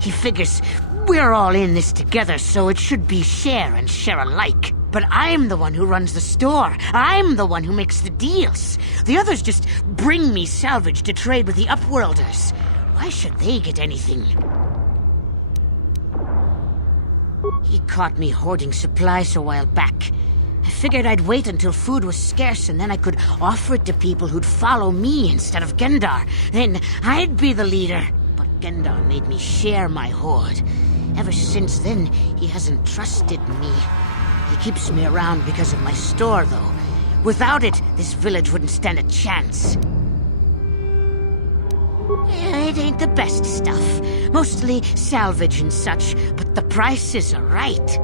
He figures we're all in this together, so it should be share and share alike. But I'm the one who runs the store. I'm the one who makes the deals. The others just bring me salvage to trade with the Upworlders. Why should they get anything? He caught me hoarding supplies a while back. I figured I'd wait until food was scarce and then I could offer it to people who'd follow me instead of Gendar. Then I'd be the leader. But Gendar made me share my hoard. Ever since then, he hasn't trusted me. He keeps me around because of my store, though. Without it, this village wouldn't stand a chance. It ain't the best stuff. Mostly salvage and such, but the prices are right.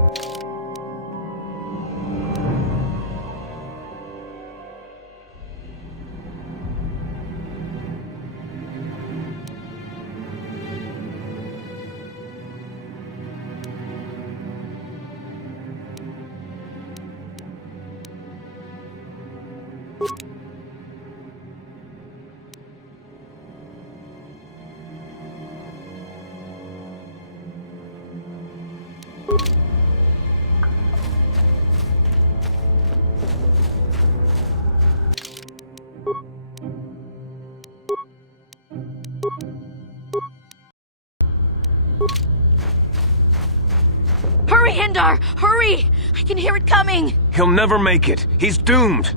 Hurry, Hindar! Hurry! I can hear it coming! He'll never make it. He's doomed.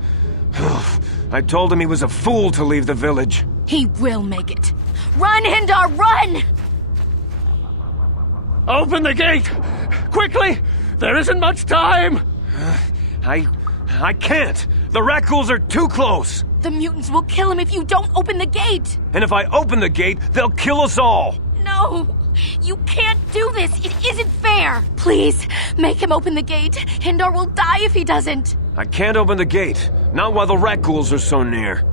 I told him he was a fool to leave the village. He will make it. Run, Hindar, run! Open the gate! Quickly! There isn't much time! I can't! The rat ghouls are too close! The mutants will kill him if you don't open the gate! And if I open the gate, they'll kill us all! No! You can't do this! It isn't fair! Please, make him open the gate. Hindar will die if he doesn't. I can't open the gate. Not while the rat ghouls are so near.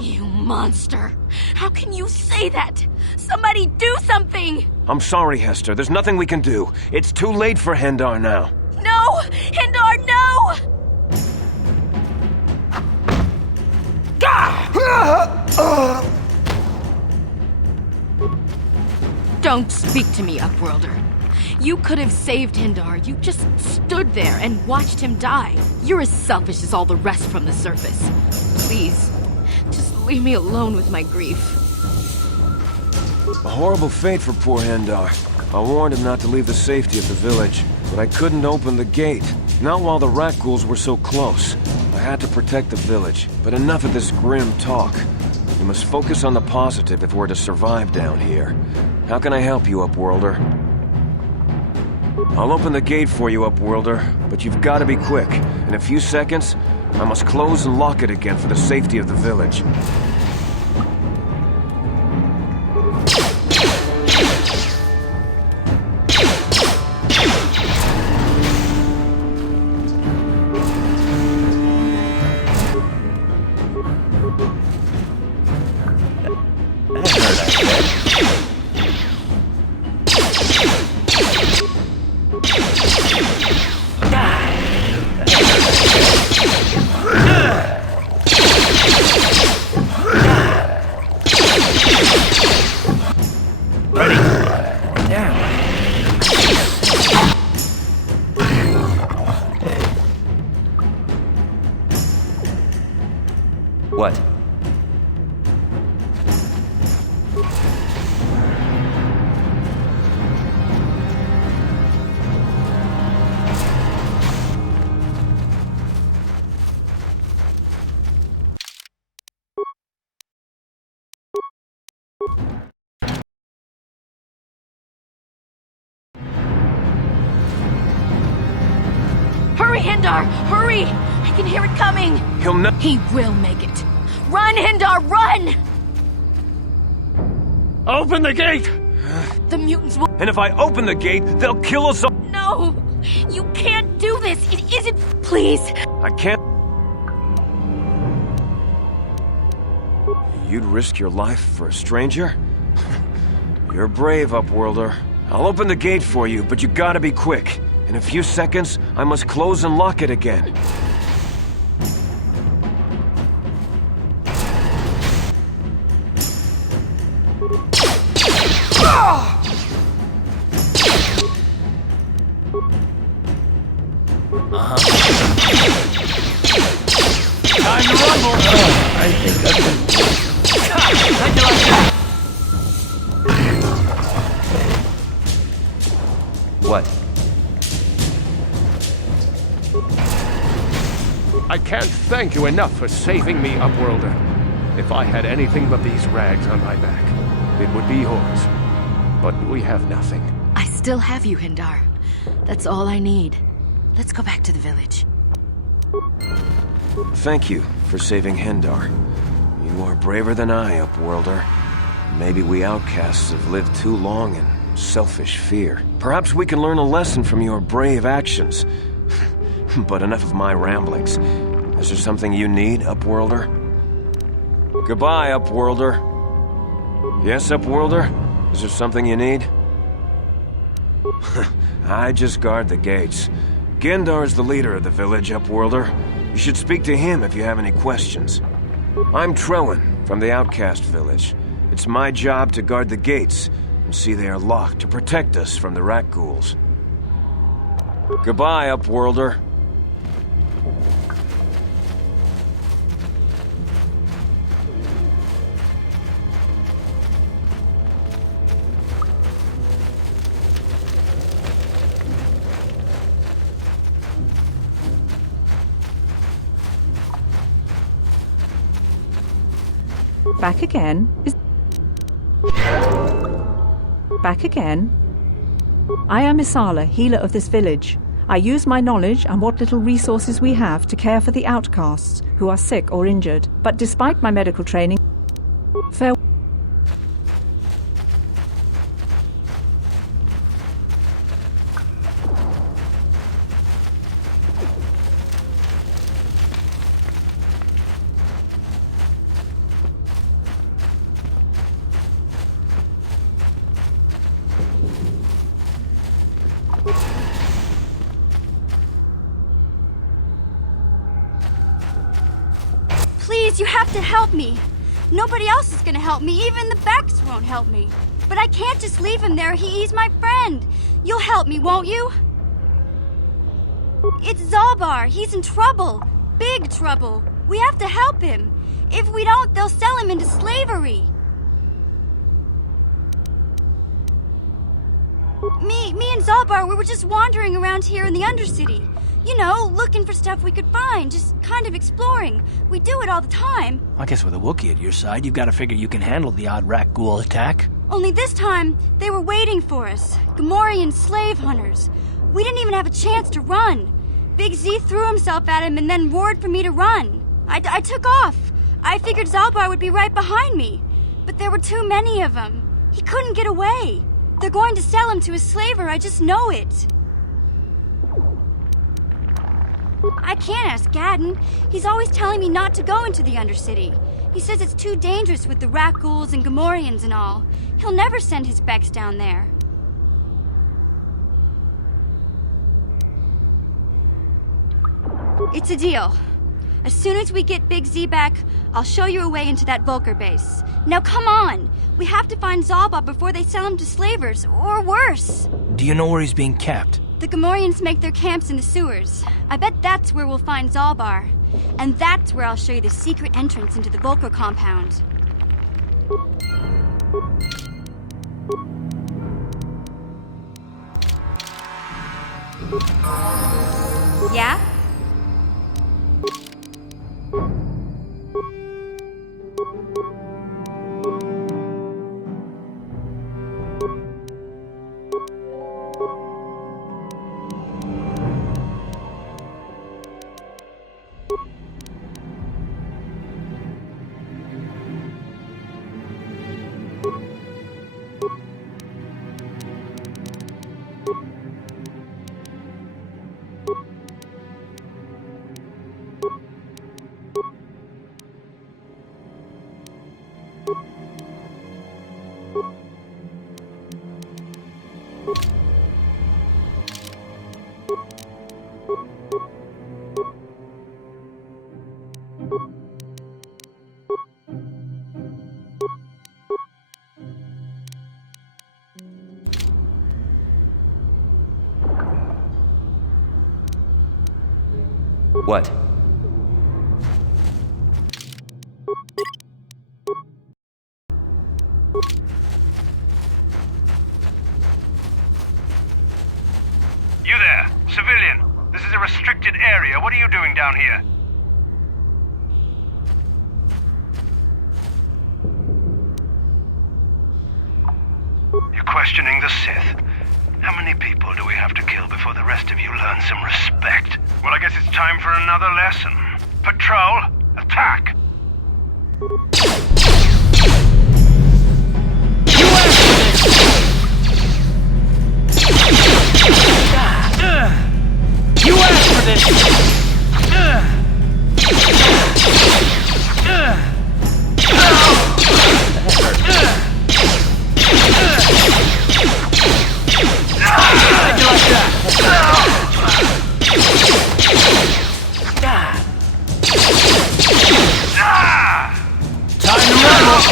You monster! How can you say that? Somebody do something! I'm sorry, Hester. There's nothing we can do. It's too late for Hendar now. No! Hindar, no! Don't speak to me, Upworlder. You could have saved Hindar. You just stood there and watched him die. You're as selfish as all the rest from the surface. Please, just leave me alone with my grief. A horrible fate for poor Hendar. I warned him not to leave the safety of the village, but I couldn't open the gate. Not while the rat ghouls were so close. I had to protect the village, but enough of this grim talk. We must focus on the positive if we're to survive down here. How can I help you, Upworlder? I'll open the gate for you, Upworlder, but you've got to be quick. In a few seconds, I must close and lock it again for the safety of the village. What? Hurry, Hindar! Hurry! I can hear it coming! He will make it. Run, Hindar, run! Open the gate! The mutants will... And if I open the gate, they'll kill us all! No! You can't do this! It isn't... Please! I can't... You'd risk your life for a stranger? You're brave, Upworlder. I'll open the gate for you, but you gotta be quick. In a few seconds, I must close and lock it again. Time to rumble! I think that's How'd you like that? What? I can't thank you enough for saving me, Upworlder. If I had anything but these rags on my back, it would be yours. But we have nothing. I still have you, Hindar. That's all I need. Let's go back to the village. Thank you for saving Hindar. You are braver than I, Upworlder. Maybe we outcasts have lived too long in selfish fear. Perhaps we can learn a lesson from your brave actions. But enough of my ramblings. Is there something you need, Upworlder? Goodbye, Upworlder. Yes, Upworlder? Is there something you need? I just guard the gates. Gendar's the leader of the village, Upworlder. You should speak to him if you have any questions. I'm Trellin, from the Outcast Village. It's my job to guard the gates and see they are locked to protect us from the rat ghouls. Goodbye, Upworlder. Back again? Back again? I am Isala, healer of this village. I use my knowledge and what little resources we have to care for the outcasts who are sick or injured. But despite my medical training, farewell. Please, you have to help me. Nobody else is gonna help me. Even the Becks won't help me. But I can't just leave him there. He's my friend. You'll help me, won't you? It's Zalbar. He's in trouble. Big trouble. We have to help him. If we don't, they'll sell him into slavery. Me and Zalbar, we were just wandering around here in the Undercity. You know, looking for stuff we could find, just kind of exploring. We do it all the time. I guess with a Wookiee at your side, you've got to figure you can handle the odd rat ghoul attack. Only this time, they were waiting for us. Gamorrean slave hunters. We didn't even have a chance to run. Big Z threw himself at him and then roared for me to run. I took off. I figured Zalbar would be right behind me. But there were too many of them. He couldn't get away. They're going to sell him to a slaver, I just know it. I can't ask Gadden. He's always telling me not to go into the Undercity. He says it's too dangerous with the rat ghouls and Gamorreans and all. He'll never send his Becks down there. It's a deal. As soon as we get Big Z back, I'll show you a way into that Vulcar base. Now come on! We have to find Zalbar before they sell him to slavers, or worse. Do you know where he's being kept? The Gamorreans make their camps in the sewers. I bet that's where we'll find Zalbar. And that's where I'll show you the secret entrance into the Vulcar compound. Yeah? What? You there, civilian. This is a restricted area. What are you doing down here? You're questioning the Sith. How many people do we have to kill before the rest of you learn some respect? Well, I guess it's time for another lesson. Patrol, attack! You asked for this! How'd you like that? Time to rumble!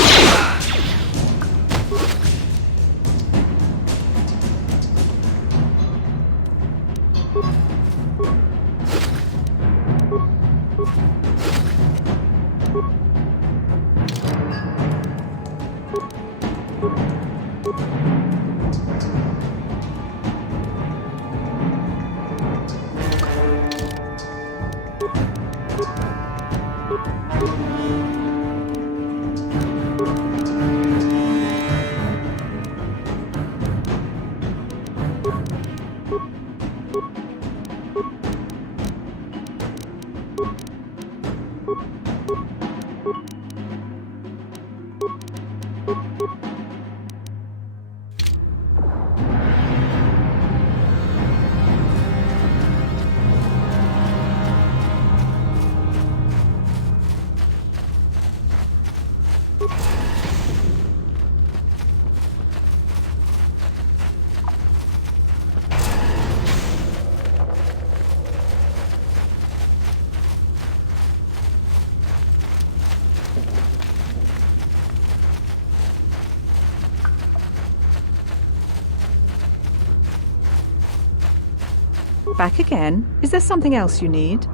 Back again? Is there something else you need?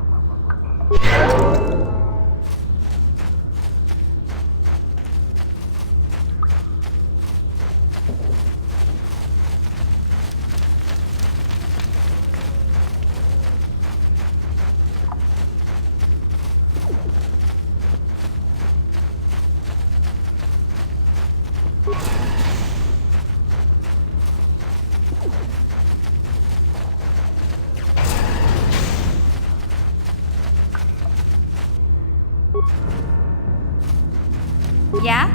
Yeah?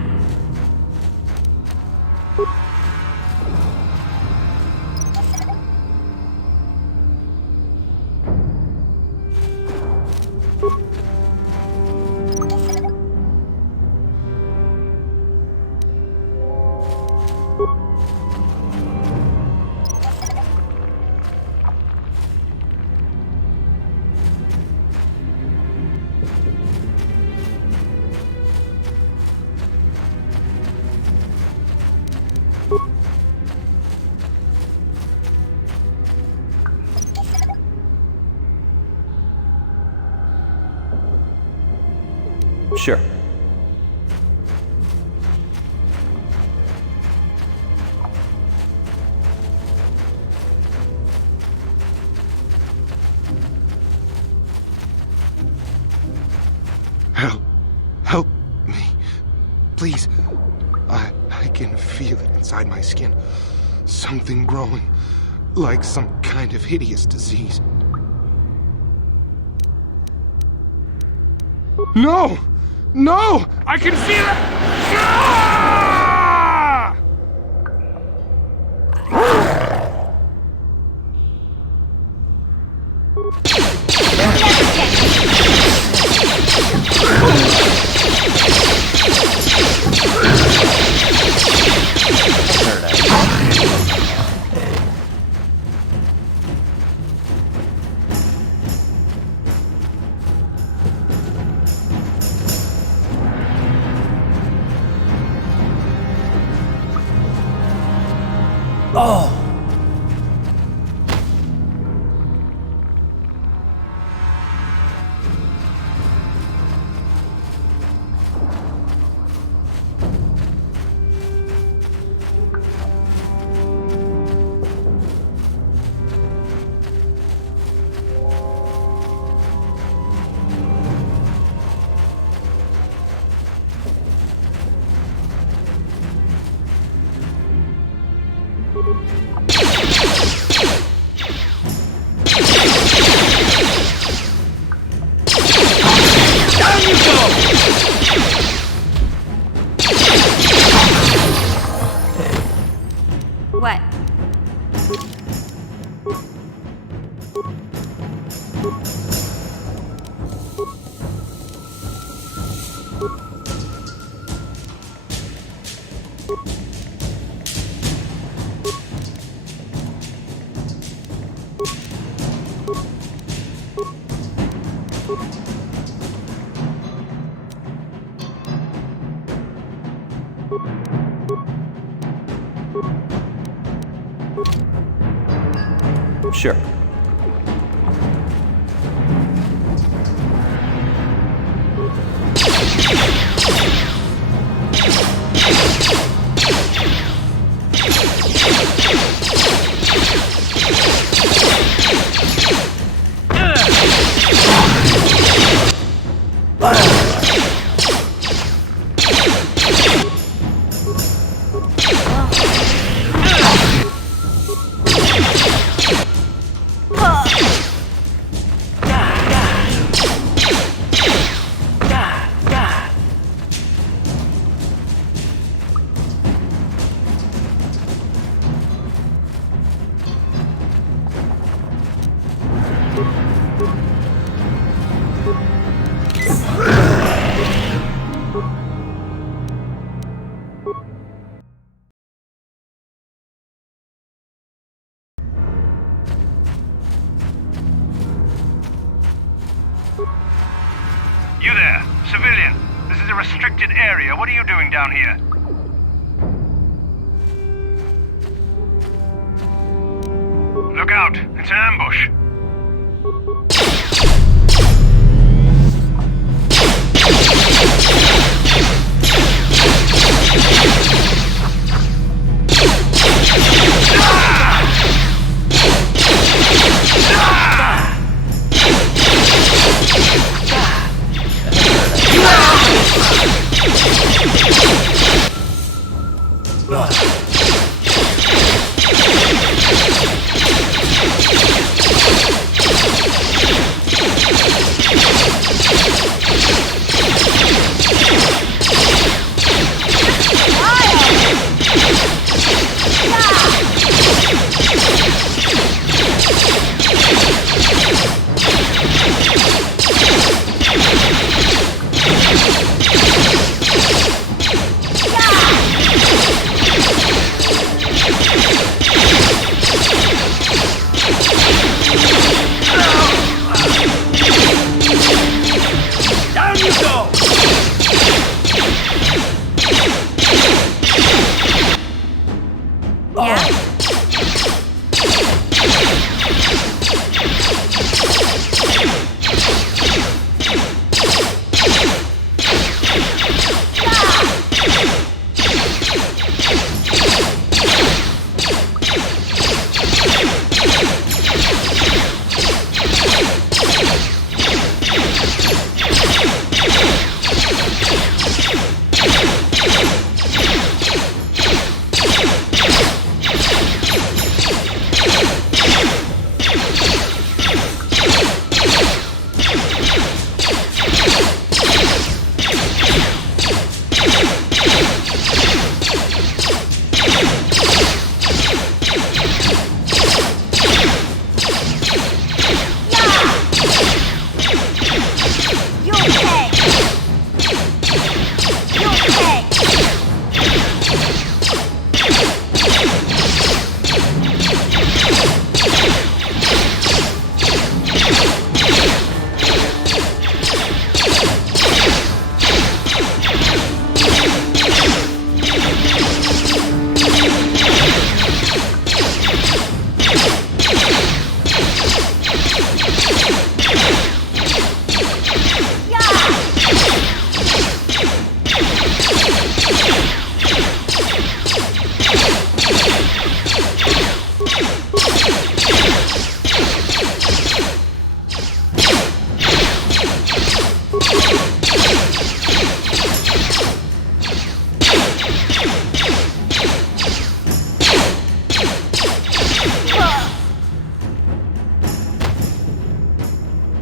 Sure. Help me. Please. I can feel it inside my skin. Something growing. Like some kind of hideous disease. No! No! I can feel it! Ah! Sure. You there, civilian. This is a restricted area. What are you doing down here? Look out. It's an ambush.